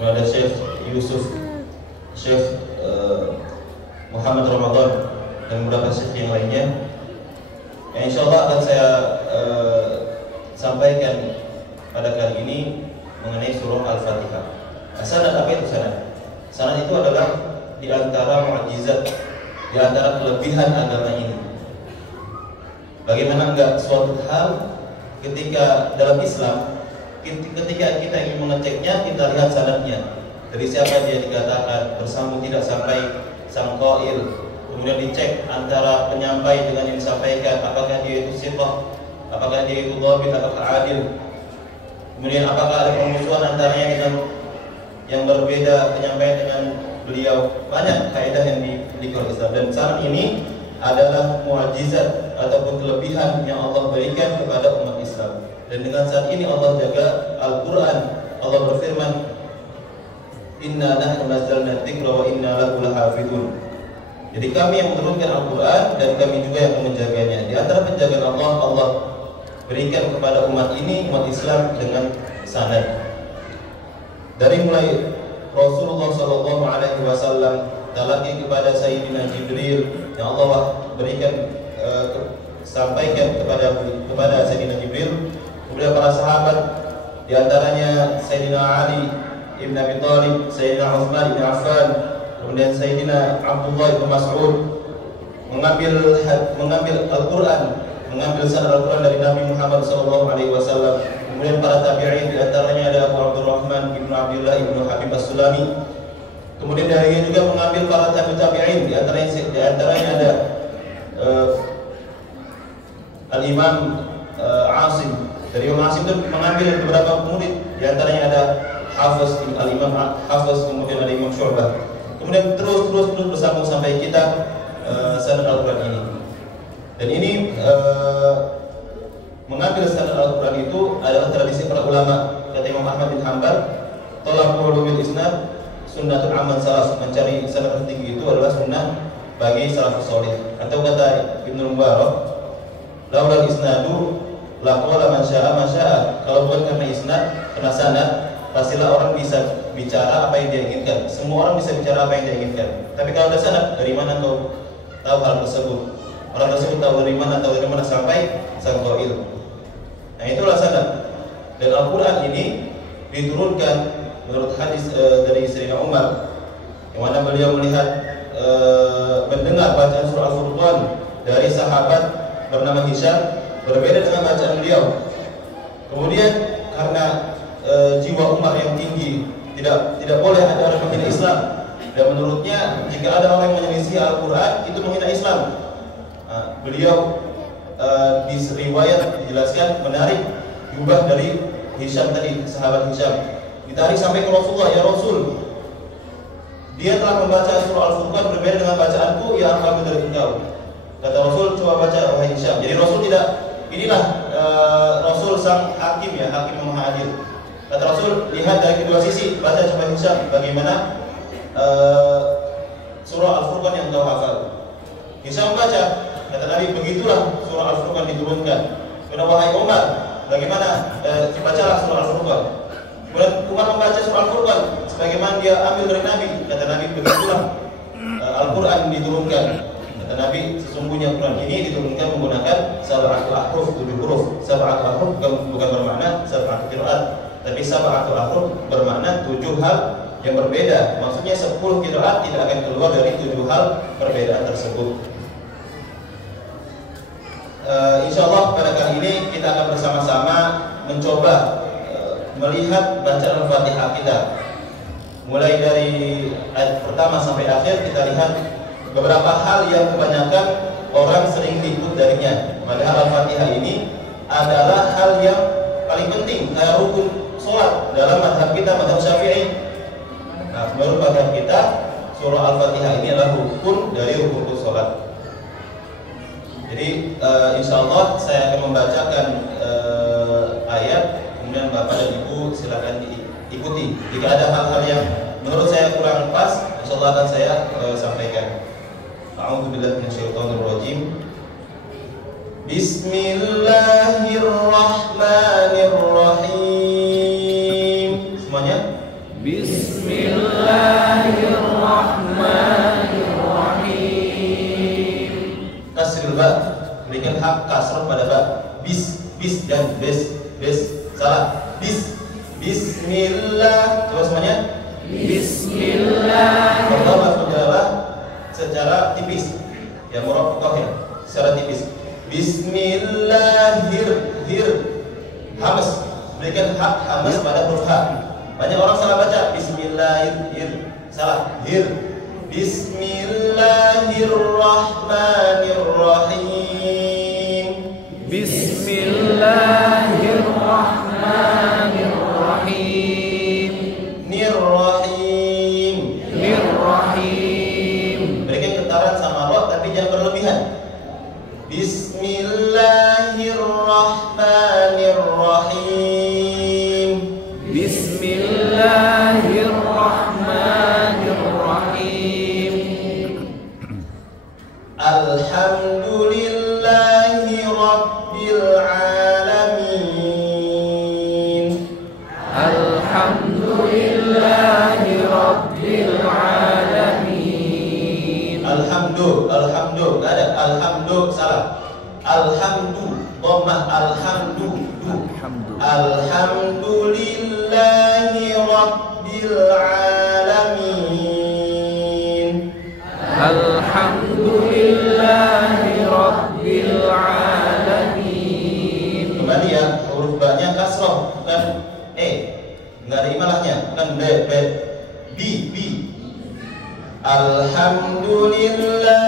kemudian ada Syekh Yusuf, Syekh Muhammad Ramadan, dan beberapa syekh yang lainnya. Insya Allah akan saya sampaikan pada kali ini mengenai surah Al-Fatihah. Sanad apa itu sanad? Sanad itu adalah di antara mukjizat, di antara kelebihan agama ini. Bagaimana enggak suatu hal ketika dalam Islam, ketika kita ingin mengeceknya, kita lihat sanadnya. Dari siapa dia dikatakan, bersambung tidak sampai sang qail. Kemudian dicek antara penyampai dengan yang disampaikan, apakah dia itu siqah, apakah dia itu dhabit, apakah adil. Kemudian apakah ada permusuhan antaranya dengan yang berbeda penyampaian dengan beliau. Banyak kaidah yang dimiliki oleh Islam, dan sanad ini adalah mukjizat ataupun kelebihan yang Allah berikan kepada umat Islam. Dan dengan saat ini Allah jaga Al-Quran. Allah berfirman, Inna nahnu nazzalna dzikra wa inna lahu lahafidun. Jadi kami yang menurunkan Al-Quran dan kami juga yang menjaganya. Di antara penjagaan Allah, Allah berikan kepada umat ini, umat Islam, dengan sanad. Dari mulai Rasulullah SAW talaki kepada Sayyidina Jibril yang Allah berikan sampaikan kepada Sayyidina Jibril. Kemudian para sahabat, di antaranya Sayyidina Ali ibn Abi Thalib, Sayyidina Utsman ibn Affan, kemudian Sayyidina Abdullah ibn Mas'ud mengambil Al-Quran, mengambil sanad Al-Quran dari Nabi Muhammad SAW. Kemudian para tabi'in, di antaranya ada Abu Abdurrahman ibn Abdullah ibn Habib As-Sulami. Kemudian darinya juga mengambil para tabi'in, di antaranya ada Al-Imam Asim. Dari Imam Asim itu mengambil beberapa murid, di antaranya ada Hafiz, Al-Imam Hafiz, kemudian ada Imam Syu'bah. Kemudian terus bersambung sampai kita sanad Al-Quran ini. Dan ini mengambil sanad Al-Quran itu adalah tradisi para ulama. Kata Imam Ahmad bin Hanbal, talabul ulumil isnad sunnatul aman salaf. Mencari sanad tertinggi itu adalah sunnah bagi salafus salih. Atau kata Ibnu Mubarak, laulal isnadu laqala man syaa ma syaa. Kalau bukan karena isnad, karena sanad, pastilah orang bisa bicara apa yang dia inginkan. Semua orang bisa bicara apa yang dia inginkan. Tapi kalau ada sanad, dari mana kau tahu hal tersebut? Orang tersebut tahu dari mana sampai sang qail. Nah, itulah sanad. Dan Al-Quran ini diturunkan menurut hadis dari Sayyidina Umar, yang mana beliau melihat mendengar bacaan surah Al-Furqan dari sahabat bernama Hisham, berbeda dengan bacaan beliau. Kemudian karena jiwa Umar yang tinggi, tidak boleh ada orang menghina Islam, dan menurutnya jika ada orang yang menyelisih Al-Quran itu menghina Islam. Beliau di riwayat dijelaskan menarik jubah dari Hisham tadi, sahabat Hisham, ditarik sampai ke Rasulullah, ya Rasul, dia telah membaca surah Al-Furqan berbeda dengan bacaanku yang aku ambil dari engkau. Kata Rasul, coba baca wahai Hisham. Jadi Rasul tidak, inilah Rasul sang hakim, ya, hakim yang maha adil. Kata Rasul, lihat dari kedua sisi, baca coba Hisham, bagaimana surah Al-Furqan yang engkau hafal. Hisham membaca, kata Nabi, begitulah surah Al-Furqan diturunkan. Kemudian wahai Umar, bagaimana bacalah surah Al-Furqan. Kemudian Umar membaca surah Al-Furqan sebagaimana dia ambil dari Nabi. Kata Nabi, begitulah Al-Quran diturunkan. Kata Nabi, sesungguhnya Quran ini diturunkan menggunakan sab'atul ahruf, 7 huruf. Sab'atul ahruf bukan bermakna sab'atul qiraat, tapi sab'atul ahruf bermakna 7 hal yang berbeda. Maksudnya 10 qiraat tidak akan keluar dari 7 hal perbedaan tersebut. Insyaallah pada kali ini kita akan bersama-sama mencoba melihat bacaan Al-Fatihah kita. Mulai dari ayat pertama sampai akhir kita lihat beberapa hal yang kebanyakan orang sering luput darinya. Padahal Al-Fatihah ini adalah hal yang paling penting, kayak rukun sholat dalam mazhab kita, mazhab Syafi'i. Nah, menurut mazhab kita, surah Al-Fatihah ini adalah rukun dari rukun sholat. Jadi insya Allah saya akan membacakan ayat, kemudian Bapak dan Ibu silakan diikuti. Jika ada hal-hal yang menurut saya kurang pas, insya Allah akan saya sampaikan. A'udzubillahi minasyaitonirrajim. Bismillahirrahmanirrahim. Semuanya? Bismillahirrahmanirrahim. Kasrul ba, berikan hak kasrah pada ba. Bis dan bes. Salah. Bismillah. Coba semuanya. Bismillah. Allah berjalan secara tipis. Ya murakkab ya, secara tipis. Bismillahir. Hamas. Berikan hak hamas pada huruf ha. Banyak orang salah baca bismillahir. Salah. Bismillahirrahmanirrahim. Bismillahirrahmanirrahim. Nirrahim. Berikan getaran sama roh tapi jangan berlebihan. Bismillahirrahmanirrahim. Bismillahirrahmanirrahim. Alhamdulillahi Rabbil Alamin. Alhamdulillahi Rabbil Alamin. Alhamdu, gak ada. Alhamdu, salah. Alhamdu, dhammah. Alhamdulillahi Rabbil Alamin. Alhamdulillahi Rabbil Alamin. Kembali ya, huruf ba-nya kasroh, bukan nggak ada imalahnya, bukan b. Alhamdulillah